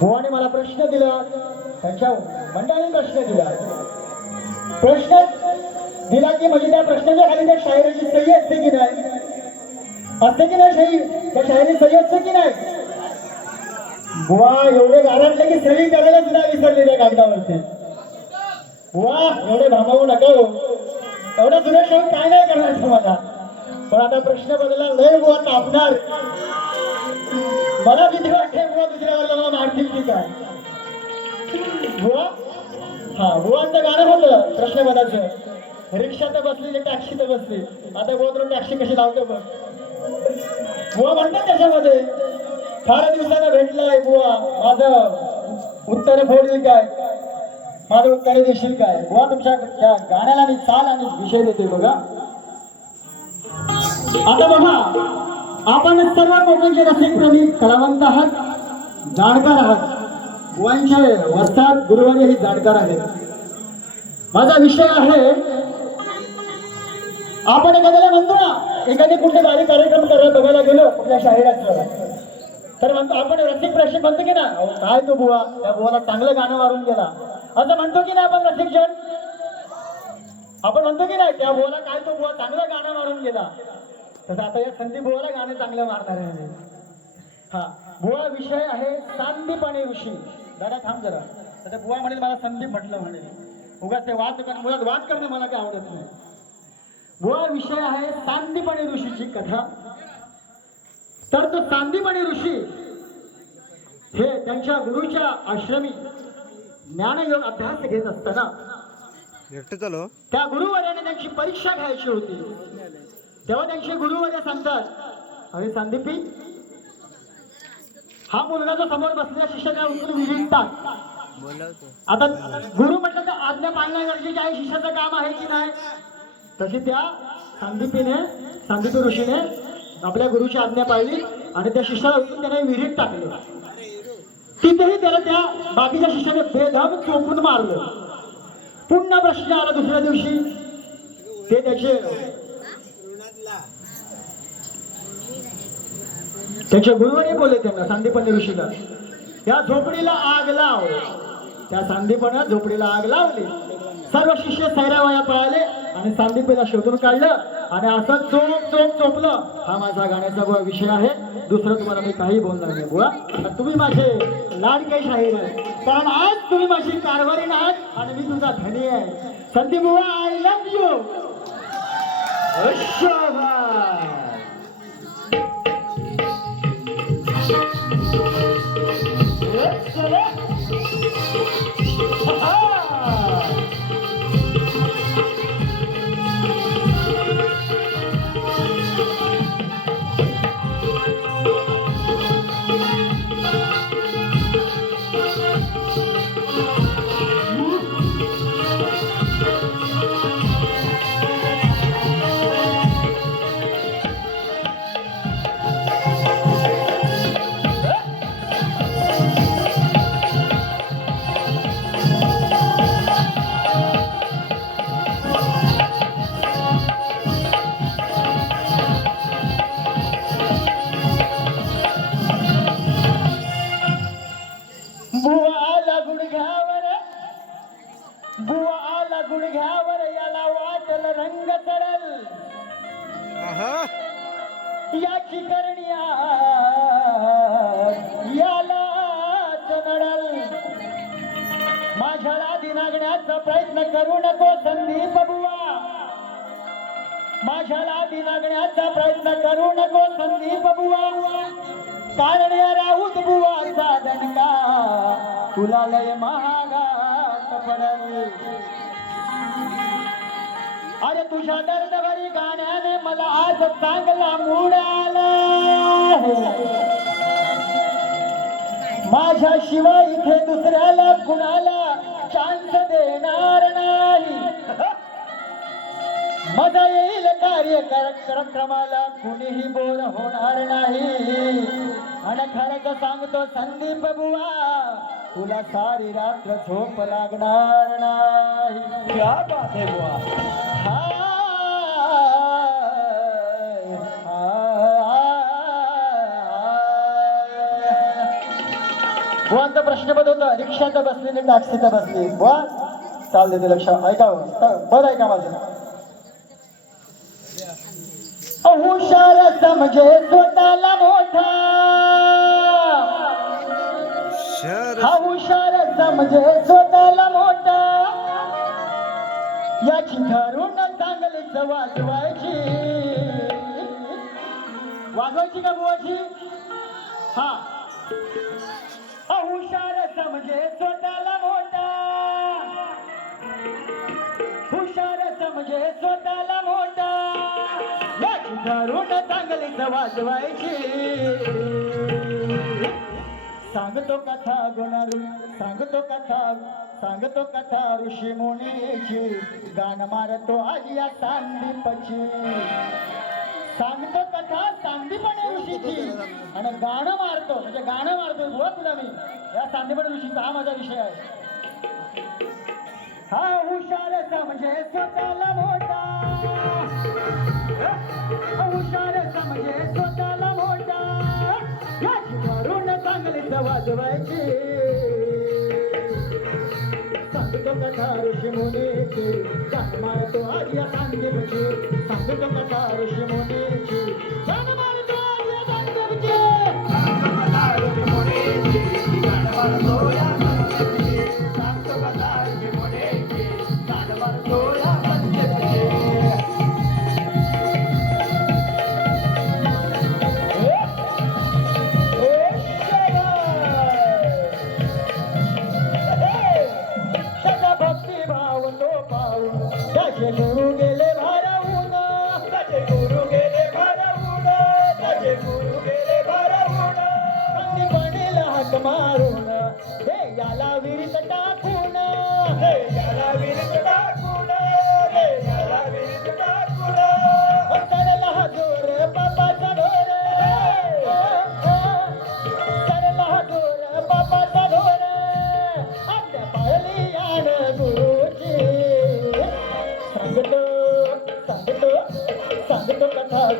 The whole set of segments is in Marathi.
बुवाने मला प्रश्न दिला. त्यांच्या मंडळाने प्रश्न दिला. प्रश्न दिला की म्हणजे त्या प्रश्नाच्या खाली त्या शायराची सही असते की नाही? असते की नाही सही? त्या शायरी सही असते की नाही? बुवा एवढे गारटले की सही करायला सुद्धा विसरले त्या कागदावरती. बुवा एवढे भामावू नका हो. एवढं सुरेश होऊन काय नाही करणार तुम्हाला? पण आता प्रश्न बदलला लय बुवा तापणार. मला भीती वाटते बुवा दुसऱ्या वर्गाला मारतील की काय? बुवा? हा बुवांचं गाणं होतं प्रश्नपदाचं. तर बसली तर बसली. आता बुवा तुला टॅक्सी कशी लावतो बघ. बुवा म्हणतात त्याच्यामध्ये फार दिवसानं भेटलाय बुवा माझं उत्तर फोडील काय? माझं उत्तर देशील काय? बुवा तुमच्या त्या गाण्याला मी चाल आणि विषय देते बघा. आता बघा आपण सर्व कोकणचे रसिकप्रेमी कलावंत आहात जाणकार आहात. बुवांचे वस्तात गुरुवारी ही जाणकार आहेत. माझा विषय आहे आपण एखाद्याला म्हणतो ना एखादी कुठे भारी कार्यक्रम करायला बघायला गेलो कुठल्या शाहिराचं तर म्हणतो आपण रसिक प्रेक्षक म्हणतो की ना काय तो बुवा त्या बुवाला चांगलं गाणं मारून गेला. असं म्हणतो की नाही आपण रसिक जण आपण म्हणतो की नाही त्या बुवाला काय तो बुवा चांगलं गाणं मारून गेला. तसं आता या संदीप बुवाला गाणं चांगलं मारणार आहे हा बुवा विषय आहे सांदीप आणि ऋषी. दादा थांब जरा. तर बुवा म्हणेल मला संदीप म्हटलं म्हणेल. उगाच ते वाद कर मुळात वाद करणं मला काय आवडत नाही. बुवा विषय आहे सांदीप आणि ऋषीची कथा. तर तो सांदीप आणि ऋषी हे त्यांच्या गुरुच्या आश्रमी ज्ञानयोग अभ्यास घेत असताना चालू त्या गुरुवर्याने त्यांची परीक्षा घ्यायची होती. तेव्हा त्यांचे गुरुवर्य सांगतात अरे संदीपी हा मुलगा जो समोर बसलेल्या शिष्याला उचलून विचारतात आता गुरु म्हटलं तर आज्ञा पाळणं गरजेचे आहे शिष्याचं काम आहे की नाही? तशी त्या संदीपीने संदीपी ऋषीने आपल्या गुरुची आज्ञा पाळली आणि त्या शिष्याला उचलून त्याने विहिरीत टाकले. तिथेही त्याला त्या बाकीच्या शिष्याने बेधम चोपून मारलं. पुन्हा प्रश्न आला दुसऱ्या दिवशी. ते त्याचे त्याच्या गुरुवारी बोलले त्यांना सांदीपनी ऋषीला या झोपडीला आग लाव. त्या सांदीपनं झोपडीला आग लावली. सर्व शिष्य सैरावया पळाले आणि सांदीपेला शोधून काढलं आणि असं चोप चोप चोपलं. हा माझा गाण्याचा बुवा विषय आहे. दुसरं तुम्हाला मी काही बोलणार नाही बुवा. तुम्ही माझे लाडके शाहीर आहे. कारण आज तुम्ही माझी कारभारी आहात आणि मी तुझा धनी आहे. Sandeep Buwa I love you माझ्याला दिनागण्याचा प्रयत्न करू नको संदीप बुवा माझ्याला दिनागण्याचा प्रयत्न करू नको संदीप बुवा कारण या राऊत बुवा साधन का? तुला लय महागात पडल. अरे तुझ्या दर्दभरी गाण्याने मला आज चांगला मूड आला माझ्याशिवाय इथे दुसऱ्याला कुणाला चान्स देणार नाही. मजा येईल कार्य कार्यक्रमाला. कुणीही बोर होणार नाही. आणि खरंच सांगतो संदीप बुवा तुला सारी रात्र झोप लागणार नाही. क्या बात है. बुवांचा प्रश्न बद होता. रिक्षात बसली आणि टॅक्सीत बसली बुवा चाल देते लक्ष. ऐकावं बरं ऐका माझं? हुशार समजे स्वतःला मोठा. शर हा हुशार समजे स्वतःला मोठा. याची ठरून चांगलीच वाजवायची. वाजवायची का बुवाची? हा हा. हुशार समजे स्वतःला मोठा. हुशार समजे स्वतःला मोठा. याची धरून चांगलीच वाजवायची. सांगतो कथा गुणारू सांगतो कथा सांगतो कथा ऋषी मुनीची. गाणं मारतो आजी या सांदीपची. सांगतो कथा सांदीपणे ऋषीची. आणि गाणं मारतो म्हणजे गाणं मारतो बुवा तुला मी. या सांदीपणे ऋषीचा हा माझा विषय आहे. हा हुशार समजे म्हणजे स्वतःला मोठा. हुशार समजे म्हणजे स्वतःला मोठा. याची मारून चांगलीच वाजवायची. सांगतो कथा ऋषी मुनीची. मारतो आज या सांगेची सांगतो कथा ऋषी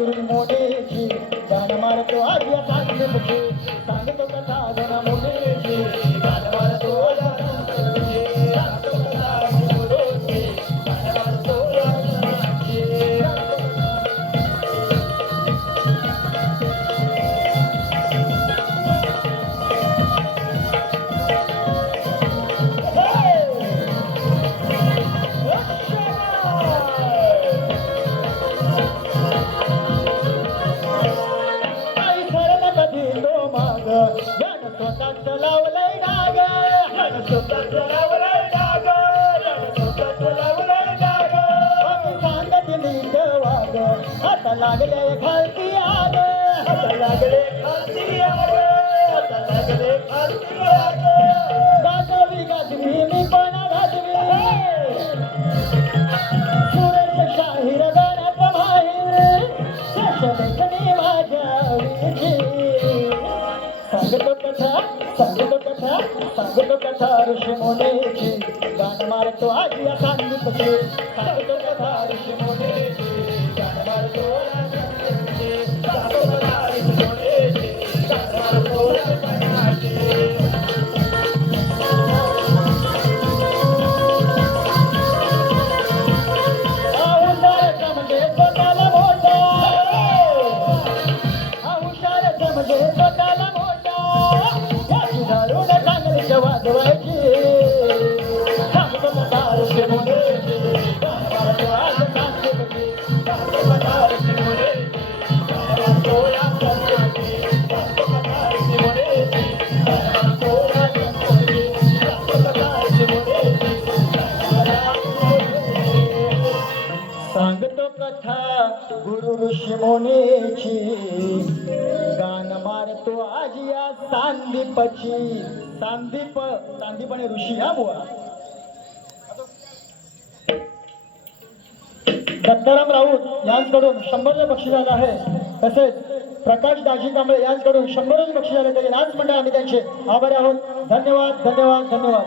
मोटेर तो आरिया पासे वाग लागले खालती आले आता लागले खालती आले आता लागले खालती आले गाजवी गाजवी मी पण गाजवी. सुरेश शाहीर गाण्यात माहीर. शशलेखनी माझ्या विधी सांगतो कथा सांगतो कथा सांगतो कथा ऋषी मुनीची. गाण मारतो आजी या सांगतो कथा ऋषी मुनीची. गाण मारतो तो मारतो आज या सांदीपची सांदीप सांदीप आणि ऋषी हा बुवा. दत्ताराम राऊत यांकडून शंभरचं बक्षीस झाला आहे. तसेच प्रकाश दाजी कांबळे यांकडून शंभरच बक्षीस झाले तरी नाच मंडळ आम्ही त्यांचे आभारी आहोत. धन्यवाद धन्यवाद धन्यवाद.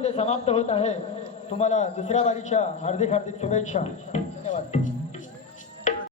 इथे समाप्त होत आहे तुम्हाला दुसऱ्या बारीच्या हार्दिक हार्दिक शुभेच्छा. धन्यवाद.